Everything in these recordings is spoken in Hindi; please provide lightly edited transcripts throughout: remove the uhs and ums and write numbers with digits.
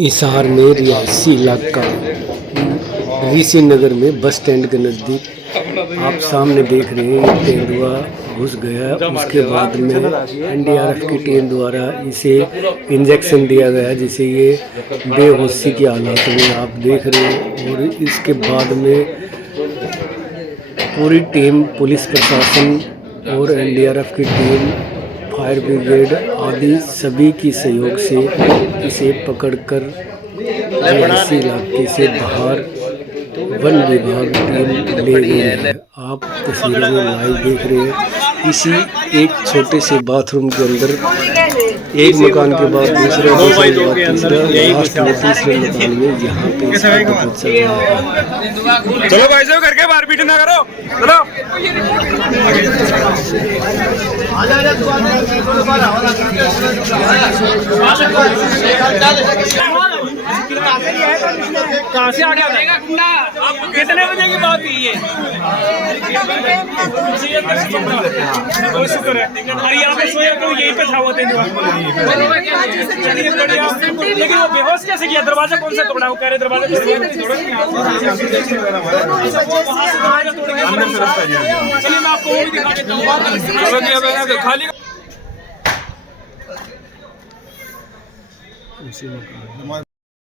हिसार में रिहायशी इलाका ऋषि नगर में बस स्टैंड के नज़दीक आप सामने देख रहे हैं ये तेंदुआ घुस गया। उसके बाद में एनडीआरएफ की टीम द्वारा इसे इंजेक्शन दिया गया जिसे ये बेहोशी की हालत में आप देख रहे हैं। और इसके बाद में पूरी टीम पुलिस प्रशासन और एनडीआरएफ की टीम फायर ब्रिगेड आदि सभी की सहयोग से इसे पकड़कर इसी इलाके से बाहर वन विभाग टीम ले गई है। आप तस्वीरों में लाइव देख रहे हैं। इसी एक छोटे से बाथरूम के अंदर एक मकान के बाद दूसरे मकान के बाद तीसरा लास्ट में तीसरे मकान में यहाँ पे चलो भाई साहब करके मारपीट ना करो। चलो कहाँ से आ गया? कितने बजे की बात है ये? यहाँ पे सोया तो यहीं पे था वो तेंदुआ। लेकिन वो बेहोश कैसे किया? दरवाजा कौन सा तोड़ा? वो कह रहे दरवाजा चलिए मैं आपको वो भी दिखा देता हूँ। खाली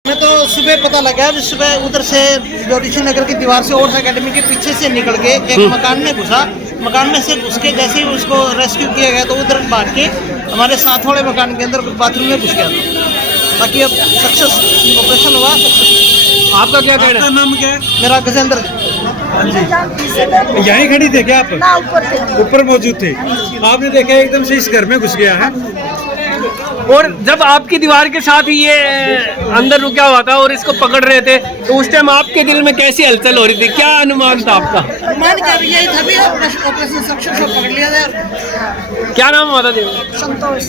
मैं तो सुबह पता लगा सुबह उधर से जो ऋषि नगर की दीवार से और एकेडमी के पीछे से निकल के एक मकान में घुसा। मकान में से घुस के जैसे ही उसको रेस्क्यू किया गया तो उधर भाग के हमारे साथ वाले मकान के अंदर बाथरूम में घुस गया था। बाकी अब सक्सेस ऑपरेशन हुआ। सक्सेस। आपका क्या कहना है? नाम क्या है? मेरा गजेंद्र। यहीं खड़ी थे क्या आप? ऊपर मौजूद थे। आपने देखा एकदम से इस घर में घुस गया है। और जब आपकी दीवार के साथ ही ये अंदर रुका हुआ था और इसको पकड़ रहे थे तो उस टाइम आपके दिल में कैसी हलचल हो रही थी? क्या अनुमान था आपका? यही था ऑपरेशन सक्सेस पकड़ लिया था। क्या नाम हुआ था? संतोष।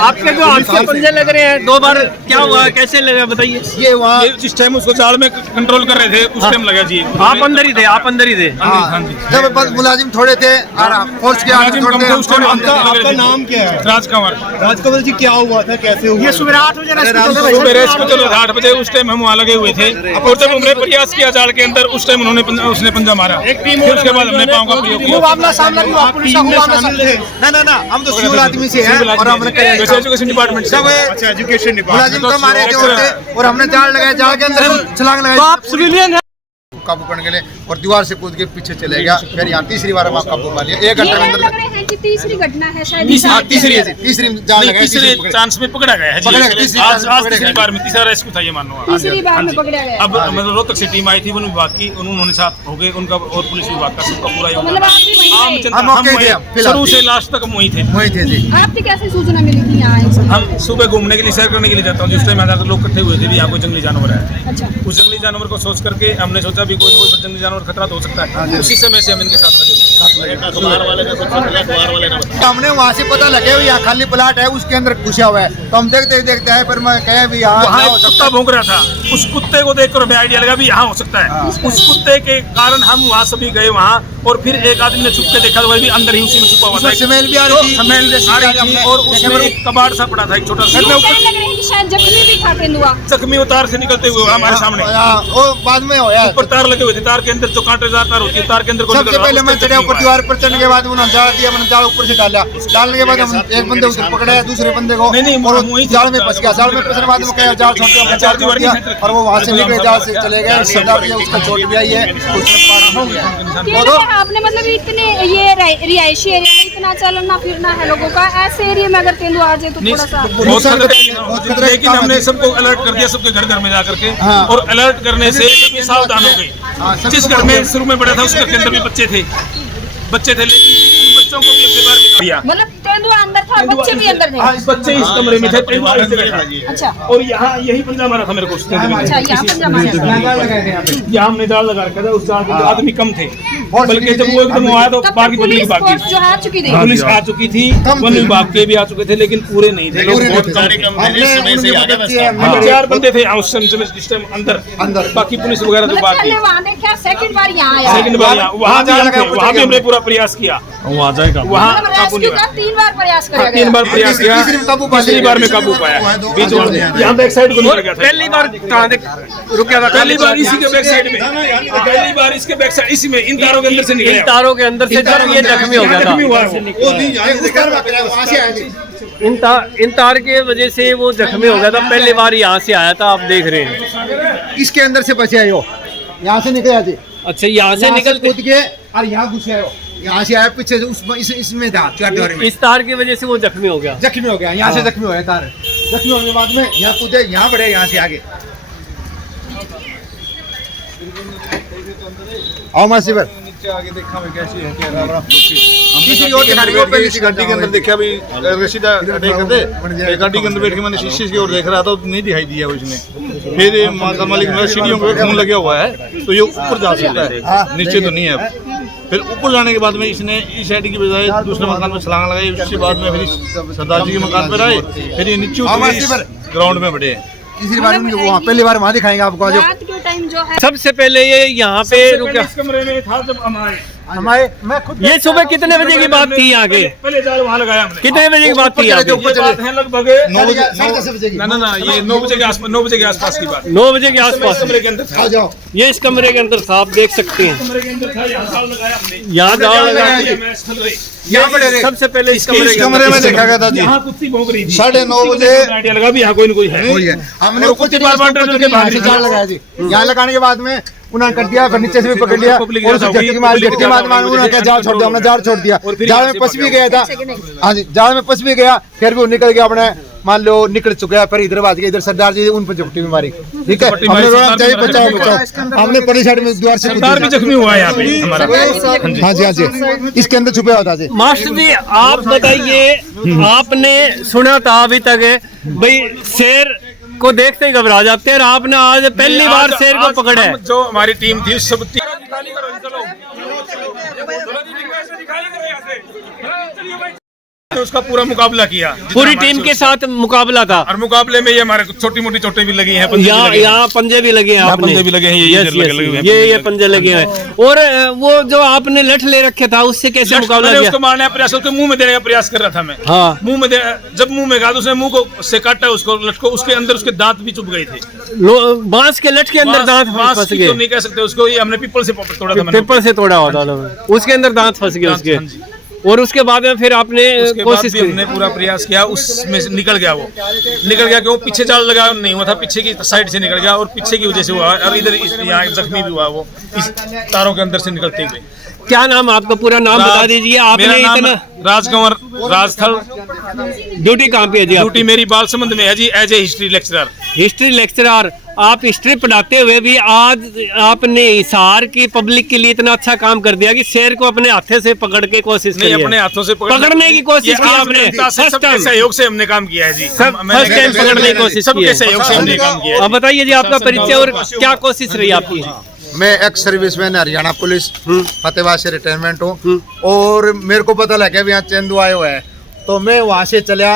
आपके जो आपके पंजे लग रहे हैं दो बार, क्या हुआ? कैसे लगा बताइए? ये वहाँ जिस टाइम उसको जाल में कंट्रोल कर रहे थे उस टाइम लगा जी। आप अंदर ही थे? आप अंदर ही थे? जब बस मुलाजिम थोड़े थे फोर्स के आपका नाम क्या है? राजकमल। राजकमल जी, क्या हुआ था? कैसे हुआ? ये सुबह 8 बजे सुबह रेस्क्यू चलो 8 बजे उस टाइम हम वहाँ लगे हुए थे और जब हमने प्रयास किया जाल के अंदर उस टाइम उसने पंजा मारा। फिर उसके बाद हमने पाँव का प्रयोग किया। ना हम तो सिविल आदमी से हैं और हमने एजुकेशन डिपार्टमेंट से एजुकेशन मुलाजिम तो हमारे और हमने जाल लगाया। जाल के अंदर छलांग लगाई। आप सिविलियन हैं? काबू करने के लिए और दीवार से कूद के पीछे चले गया। फिर यहाँ तीसरी बार हम काबू पा लिया। 1 घंटे के अंदर तीसरी घटना है शायद। तीसरे चांस में पकड़ा गया है। आज तीसरी बार में तीसरा रेस्क्यू था ये मानो। तीसरी बार में पकड़ा गया। अब मतलब रोहतक से टीम आई थी वन विभाग की, उन्होंने साथ हो गए उनका और पुलिस विभाग का सबका पूरा शुरू से लास्ट तक हम वही थे जी। आपकी कैसे सूचना मिली थी यहाँ? हम सुबह घूमने के लिए सैर करने के लिए जाता हूँ। जिस टाइम लोग इकट्ठे हुए थे यहाँ कोई जंगली जानवर है। अच्छा। उस जंगली जानवर को सोच करके हमने सोचा भी कोई ना कोई जंगली जानवर खतरा तो हो सकता है। उसी समय से हम इनके साथ लगे। हमने वहाँ से पता लगे यहाँ खाली प्लाट है उसके अंदर घुसा हुआ है तो हम देखते हैं पर मैं कहे भी यहाँ कुत्ता भौंक रहा था। उस कुत्ते को देखकर हमें आइडिया लगा भी यहाँ हो सकता है। उस कुत्ते के कारण हम वहाँ सभी गए वहाँ और फिर एक आदमी ने छुप के देखा तो वह भी अंदर ही उसी में छुपा हुआ था। स्मेल भी आ रही थी और उसमें एक कबाड़ सा पड़ा था एक छोटा सा। शायद जख्मी भी था तेंदुआ। जख्मी तार से निकलते हुए हमारे सामने बाद में ऊपर तार लगे हुए थे। तार के अंदर जो कांटेदार तार होती है तार के अंदर सबसे पहले मैं चढ़ा ऊपर दीवार पर चढ़ने के बाद उन्होंने जाल दिया। मैंने जाल ऊपर से डाला। डालने के बाद हम एक बंदे उधर पकड़ा दूसरे बंदे को जाल में फंस गया। जाल में फंसने के बाद में जाल छोड़ दिया और वो वहाँ से निकले जाल से चले गए। सदा भी उसका चोट भी आई है। आपने मतलब इतने ये रिहायशी एरिया में इतना चलना फिरना है लोगों का, ऐसे एरिया में अगर तेंदुआ आ जाए तो थोड़ा सा लेकिन हमने सबको अलर्ट कर दिया सबके घर घर में जाकर के और अलर्ट करने से सभी सावधान हो गए। जिस घर में शुरू में बड़ा था उस घर के अंदर भी बच्चे थे लेकिन बच्चों को भी अपने बाहर निकाल दिया। मतलब तेंदुआ अंदर था और बच्चे भी अंदर थे। बच्चे इस कमरे में थे। तेंदुआ इस जगह था। अच्छा। और यहाँ यही पंजा मारा था मेरे को। अच्छा, यहाँ पंजा मारा था। यहाँ हमने जाल लगा रखा था। उस जाल के आदमी कम थे बल्कि जब वो एकदम आया तो बाहर की पब्लिक भाग गई। जो आ चुकी थी पुलिस आ चुकी थी, वन विभाग के भी आ चुके थे लेकिन पूरे नहीं थे। लोग बहुत कम थे। 4 बंदे थे उस टाइम अंदर। बाकी पुलिस वगैरह तो बाकी सेकंड बार यहाँ आया। वहाँ भी हमने पूरा प्रयास किया। वहाँ मतलब काबू नहीं रेस्क्यू का 3 बार प्रयास किया गया। 3 बार प्रयास किया, तीसरी बार में काबू पाया। बीच में यहाँ बैक साइड को निकल गया था। पहली बार कहाँ रुक गया था? पहली बार इसी के बैक साइड में, पहली बार इसके बैक साइड, इसी में इन तारों के अंदर से निकला, इन तारों के अंदर से जब ये जख्मी हो गया था। इन तार के वजह से वो जख्मी हो गया था। पहली बार यहाँ से आया था, आप देख रहे हैं। इसके अंदर से बचे आए हो, यहाँ से निकले थे। अच्छा, यहाँ से निकल कूद के और यहाँ घुसे आए हो, यहाँ से आए पीछे इसमें था चार में। इस तार की वजह से वो जख्मी हो गया। जख्मी हो गया, यहाँ से जख्मी हो गया तार। जख्मी होने के बाद में यहाँ कूदे, यहाँ बढ़े, यहाँ से आगे आओ मासी पर आगे देखा मैं कैसी है क्या तीसरी ओर दिखा रही हो। पहले सी गाड़ी के अंदर देखा भी रशीदा अटैक करते गाड़ी के अंदर बैठ के मैंने शीशे की ओर देख रहा था, तो नहीं दिखाई दिया उसने। फिर मकान मालिक में सीढ़ियों पे खून लगा हुआ है, तो ये ऊपर जा सकता है, नीचे तो नहीं है। फिर ऊपर जाने के बाद में इसने इस साइड की बजाय दूसरे मकान में छलांग लगाई। उसके बाद में फिर सरदार जी के मकान पर आए, फिर ये नीचे ग्राउंड में बढ़े। तीसरी बार वहाँ पहली बार वहाँ दिखाएंगे आपको। रात के टाइम जो है सबसे पहले ये यहाँ पे रुका। इस कमरे में था जब हमारे मैं खुद ये सुबह कितने बजे की बात थी? यहाँ के पहले जाल वहाँ लगाया हमने। कितने बजे की बात थी? बात है लगभग 9 बजे ना ये 9 बजे के आसपास, 9 बजे के आसपास की बात। 9 बजे के आसपास कमरे के अंदर था। आ जाओ। ये इस कमरे के अंदर था, आप देख सकते हैं। कमरे के अंदर था, यहाँ जाल लगाया हमने। यहाँ जाल लगाया। मैच चल रही, यहाँ पे डरे। सबसे पहले इस कमरे के कमरे में देखा गया था जी। यहाँ कुत्ती भौंक रही थी। 9:30 बजे आइडिया लगा भी यहाँ कोई ना कोई है। वही है। हमने ऊपर से बाहर से जाल लगाया जी। यहाँ लगाने के बाद में उन्होंने कर दिया, फिर नीचे से भी पकड़ लिया और झटके मार झटके के बाद उन्होंने कहा जाल छोड़ दिया। हमने जाल छोड़ दिया, जाल में फंस भी गया था। हाँ जी, जाल में फंस भी गया, फिर भी वो निकल गया अपने, मान लो निकल चुका है। फिर इधर बात गया, इधर सरदार जी उन पर झपटी भी मारी। ठीक है, हमने रोना चाहिए बचाओ बचाओ। हमने परी साइड में द्वार से सरदार भी जख्मी हुआ है यहाँ पे हमारा। हाँ जी हाँ जी, इसके अंदर छुपा होता जी। मास्टर जी, आप बताइए, आपने सुना था अभी तक भाई शेर को देखते ही घबरा जाते हैं, और आपने आज पहली बार शेर को पकड़ा है। जो हमारी टीम थी सब तो उसका पूरा मुकाबला किया, पूरी टीम के साथ मुकाबला था। और मुकाबले में ये हमारे छोटी मोटी चोटें भी लगी हैं। यहाँ पंजे भी लगे हैं, आपने पंजे भी लगे हैं, ये पंजे लगे हैं। और वो जो आपने लठ ले रखे था, उससे कैसे मुकाबला किया? उसको मारने का प्रयास, उसके मुंह में देने का प्रयास कर रहा था मैं। हाँ, मुंह में जब मुंह में गया तो उसने मुंह को से काटा, उसको लठ को, उसके अंदर उसके दांत भी चुभ गए थे। बांस के लठ के अंदर दांत फंस गए। तो नहीं कह सकते उसको, ये हमने पीपल से तोड़ा था। पीपल से तोड़ा हुआ था, उसके अंदर दांत फंस गए उसके। और उसके बाद में फिर आपने कोशिश की? हमने पूरा प्रयास किया, उसमें से निकल गया। वो निकल गया क्यों? पीछे जाल लगा नहीं हुआ था, पीछे की साइड से निकल गया और पीछे की वजह से हुआ। और इधर यहाँ जख्मी भी हुआ वो, इस तारों के अंदर से निकलते हुए। क्या नाम, आपका पूरा नाम बता दीजिए। आपने इतना राजकंवर राजस्थल। ड्यूटी कहाँ पे है जी? ड्यूटी मेरी बालसमंद में है जी, as a history lecturer. History lecturer, आप हिस्ट्री पढ़ाते हुए भी आज आपने हिसार की पब्लिक के लिए इतना अच्छा काम कर दिया कि शेर को अपने हाथे से पकड़ के कोशिश की। अपने हाथों से पकड़ने की कोशिश की आपने। सबके सहयोग से हमने काम किया है जी। फर्स्ट टाइम पकड़ने की कोशिश सबके सहयोग से हमने काम किया है। अब बताइए जी, आपका परिचय और क्या कोशिश रही आपकी? मैं ex serviceman Haryana police Fatehabad से रिटायरमेंट हूँ। और मेरे को पता लगा भी यहाँ चंदू आए हुए हैं, तो मैं वहाँ से चला।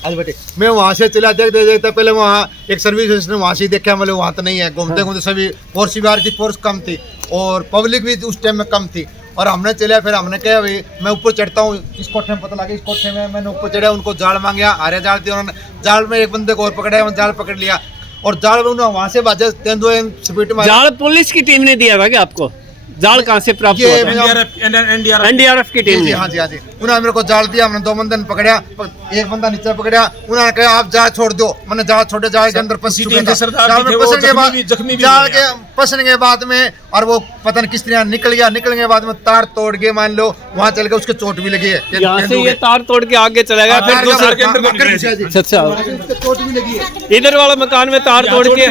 आज बेटे मैं वहाँ से चला, देखते पहले वहाँ एक सर्विस स्टेशन वहाँ से देखा, मतलब वहाँ तो नहीं है। घूमते घूमते सभी फोर्स बिहार की फोर्स कम थी और पब्लिक भी उस टाइम में कम थी। और हमने चला, फिर हमने कहा भाई मैं ऊपर चढ़ता हूँ। इस कोठे में पता लगा, इस कोठे में मैंने ऊपर चढ़ा, उनको जाल मांगा, आरे जाल थी। उन्होंने जाल में एक बंदे को और पकड़ा, जाल पकड़ लिया और जाल में उन्होंने वहाँ से बाजा स्पीड में। जाल पुलिस की टीम ने दिया था क्या आपको? जाल कहाँ से प्राप्त हुआ था? एनडीआरएफ की टीम ने। हाँ जी हाँ जी, उन्होंने मेरे को जाल दिया, हमने 2 बंदे पकड़ा, एक बंदा नीचे पकड़ा। उन्होंने कहा आप जाल छोड़ दो, मैंने जाल छोड़े, जाल के अंदर जाल के फंसने के बाद में, और वो पता नहीं किस तरह निकल गया। निकलने के बाद में तार तोड़ के, मान लो वहाँ चल गए, उसके चोट भी लगी है। यहाँ से ये तार तोड़ के आगे चला गया, फिर दूसरे के अंदर अच्छा चोट भी लगी है। इधर वाले मकान में तार तोड़ के,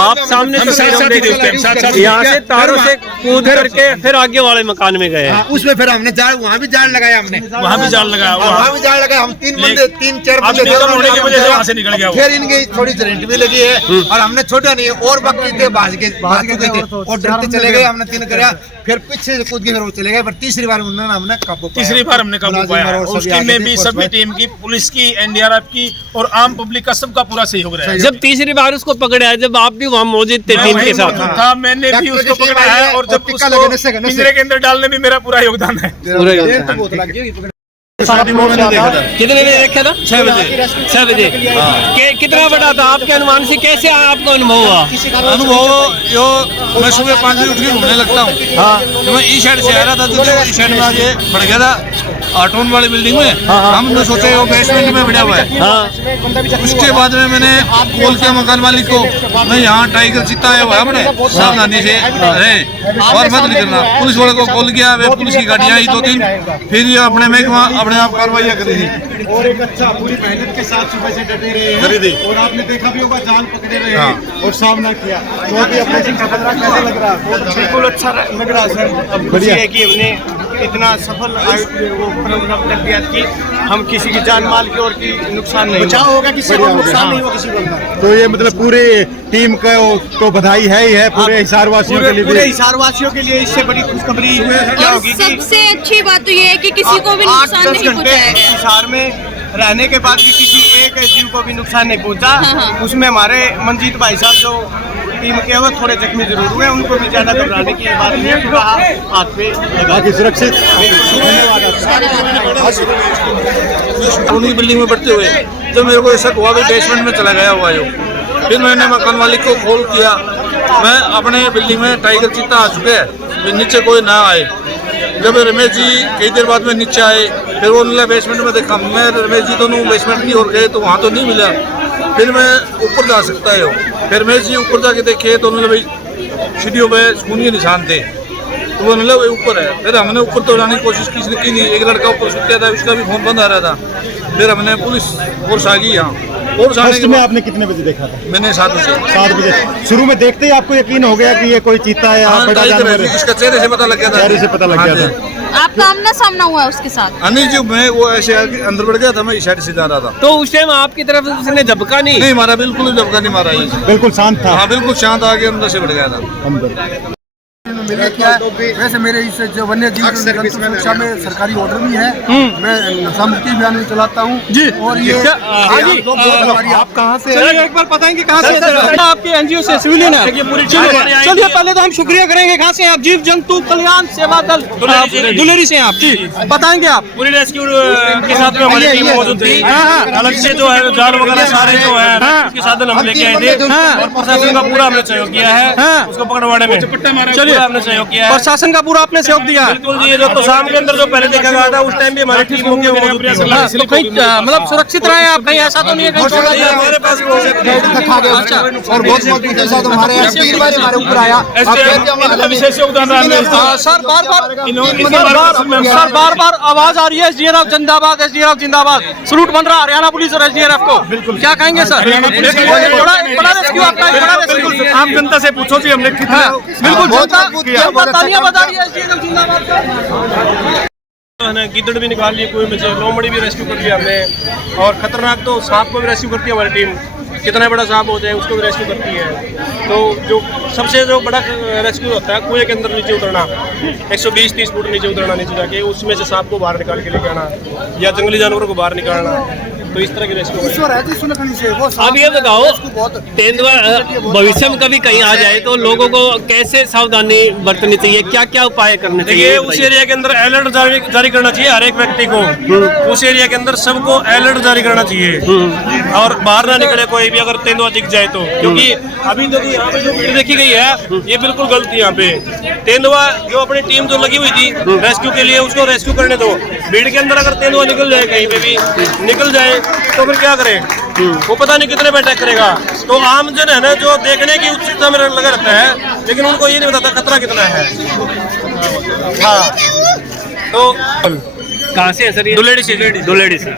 आप सामने यहाँ से तारों से कूद करके फिर आगे वाले मकान में गए। उसमें फिर हमने जाल, वहाँ भी जाल लगाया, हमने वहाँ भी जाल लगाया, वहाँ भी जाल लगाया। हम 3 बंदे 3-4 बंदे वहाँ से निकल गया। फिर इनकी थोड़ी करंट भी लगी है और हमने छोटा नहीं, और बाकी थे भाग गए थे। और डरते चले गए। हमने 3 कराया, फिर पीछे से कूद के फिर वो चले गए। पर तीसरी बार उन्होंने हमने काबू पाया। तीसरी बार हमने काबू पाया है। उस टीम में भी सभी टीम की, पुलिस की, एनडीआरएफ की और आम पब्लिक का सबका पूरा सहयोग रहा है। जब तीसरी बार उसको पकड़ा है, जब आप भी वहाँ मौजूद थे टीम के साथ, था, मैंने भी उसको पकड़ा है और जब उसको पिंजरे के अंदर डालने में मेरा पूरा योगदान है। कितने बजे देखा था? 6 बजे। 6 बजे कितना बड़ा था आपके अनुमान से? कैसे आपको अनुभव हुआ? अनुभव जो मैं सुबह 5 बजे उठ के घूमने लगता हूँ। हाँ, तो मैं ई साइड से आ रहा था, तो ई साइड में आगे बढ़ गया था आटोन वाली बिल्डिंग में। हमने सोचे वो बेसमेंट में बढ़ा हुआ है। उसके बाद में मैंने कॉल किया मकान मालिक को, मैं यहाँ टाइगर चीता आया हुआ है, अपने सावधानी से रहें और मत निकलना। पुलिस वाले को कॉल किया, वे पुलिस की गाड़ियाँ आई 2-3, फिर ये अपने महकमा अपने आप कार्रवाई करी थी। और एक अच्छा पूरी मेहनत के साथ सुबह से डटे रहे हैं और आपने देखा भी होगा जाल पकड़े रहे हैं और सामना किया। तो अभी ऑपरेशन खतरा कैसा लग रहा है? बिल्कुल अच्छा लग रहा है सर। अब खुशी है कि हमने इतना सफल वो प्रोग्राम कर दिया कि हम किसी की जान माल की और की नुकसान नहीं बचाव होगा, किसी को नुकसान नहीं होगा किसी को। तो ये मतलब पूरे टीम का तो बधाई है ही है, पूरे हिसार वासियों के लिए, पूरे हिसार वासियों के लिए इससे बड़ी खुशखबरी क्या होगी कि सबसे अच्छी बात तो ये है कि किसी को भी नुकसान नहीं पहुंचाया गया। हिसार में रहने के बाद भी किसी एक जीव को भी नुकसान नहीं पहुंचा। उसमें हमारे मंजीत भाई साहब जो टीम के वो थोड़े जख्मी जरूर हुए, उनको भी ज्यादा घबराने की बात नहीं है। पूरा हाथ पे बाकी सुरक्षित। उनकी बिल्डिंग में बढ़ते हुए जब मेरे को ऐसा हुआ कि बेसमेंट में चला गया हुआ है, फिर मैंने मकान मालिक को कॉल किया। मैं अपने बिल्डिंग में टाइगर चीता आ चुके हैं, नीचे कोई ना आए। जब रमेश जी कई देर बाद में नीचे आए, फिर वो मिला बेसमेंट में देखा, मैं रमेश जी दोनों बेसमेंट की ओर गए तो वहाँ तो नहीं मिला। फिर मैं ऊपर जा सकता है, फिर रमेश जी ऊपर जाके देखे तो उन्होंने भाई सीढ़ियों पे खून के निशान थे, तो वो मतलब ऊपर है। फिर हमने ऊपर तो जाने की कोशिश की नहीं, एक लड़का ऊपर सुत्या था, उसका भी फोन बंद आ रहा था। फिर हमने पुलिस फोर्स आ गई यहाँ। और फर्स्ट में आपने कितने बजे देखा था? मैंने 7 बजे। 7 बजे शुरू में देखते ही आपको यकीन हो गया कि ये कोई चीता है या बड़ा जानवर है? इसका चेहरे से पता लग गया था। चेहरे से पता लग गया था। आपका आमना सामना हुआ उसके साथ? नहीं जी, मैं वो ऐसे अंदर बढ़ गया था, मैं इस साइड से जा रहा था। तो उस टाइम आपकी तरफ से उसने झपका नहीं? नहीं मारा, बिल्कुल झपका नहीं मारा। बिल्कुल शांत था। हाँ बिल्कुल शांत, आगे अंदर से बढ़ गया था अंदर। मिले क्या वैसे मेरे इस जो वन्य जीव सुरक्षा में सरकारी ऑर्डर भी है। मैं नशा मुक्ति अभियान भी चलाता हूँ जी। और ये आप कहाँ से? एक बार बताएंगे कहाँ से? आपके एनजीओ से सिविलियन है। चलिए पहले तो हम शुक्रिया करेंगे। कहाँ से आप? जीव जंतु कल्याण सेवा दल दुलेरी से आप जी, बताएंगे आप? पूरी रेस्क्यू के साथ में हमारी टीम मौजूद थी। अलग से जो है जाल वगैरह सारे जो है उसके साधन हम लेके आए थे और प्रशासन का पूरा हमने सहयोग किया है उसको पकड़वाने में। चलिए, हमने सहयोग किया है। प्रशासन का पूरा आपने सहयोग दिया? बिल्कुल जी। जो तो शाम के अंदर जो पहले देखा गया था उस टाइम भी हमारी टीम मौके पर मौजूद थी। तो कहीं मतलब सुरक्षित रहे आप? कहीं ऐसा तो नहीं है कहीं छोड़ा गया? हमारे पास और बहुत मौजूद के साथ हमारे तीन बार हमारे ऊपर आया। विशेष योगदान रहा है। सर बार बार आवाज आ रही है एसडीआरएफ जिंदाबाद, एसडीआरएफ जिंदाबाद। सलूट बन रहा हरियाणा पुलिस और एसडीआरएफ को। बिल्कुल, क्या कहेंगे सर? बड़ा रेस्क्यू आपका, बड़ा रेस्क्यू। आम जनता से पूछो जी हमने कितना। बिल्कुल, जनता तालियां बजा रही है एसडीआरएफ जिंदाबाद का। गिद्दड़ भी निकाल लिए, कोई बचे, लोमड़ी भी रेस्क्यू कर लिया हमने। और खतरनाक तो सांप को भी रेस्क्यू करती है हमारी टीम। कितना बड़ा सांप हो जाए उसको भी रेस्क्यू करती है। तो जो सबसे जो बड़ा रेस्क्यू होता है कुएं के अंदर नीचे उतरना, 120-30 फुट नीचे उतरना, नीचे जाके उसमें से सांप को बाहर निकाल के लेके आना या जंगली जानवरों को बाहर निकालना। तो इस तरह की रेस्क्यू। अब ये बताओ, तेंदुआ भविष्य में कभी कहीं आ जाए तो लोगों को कैसे सावधानी बरतनी चाहिए, क्या क्या उपाय करने चाहिए? देखिए, उस एरिया के अंदर अलर्ट जारी करना चाहिए हर एक व्यक्ति को। उस एरिया के अंदर सबको अलर्ट जारी करना चाहिए और बाहर ना निकले कोई भी अगर तेंदुआ दिख जाए तो। क्योंकि अभी तो यहाँ पे जो भीड़ देखी गई है ये बिल्कुल गलत है। यहाँ पे तेंदुआ जो अपनी टीम जो लगी हुई थी रेस्क्यू के लिए, उसको रेस्क्यू करने दो। भीड़ के अंदर अगर तेंदुआ निकल जाए, कहीं पे भी निकल जाए तो फिर क्या करें? वो पता नहीं कितने पे अटैक करेगा। तो आम जन है ना जो देखने की उत्सुकता में लगा रहता है, लेकिन उनको ये नहीं बताता खतरा कितना है। हाँ, तो कहाँ से है सर ये? दुलेड़ी से। दुलेड़ी से।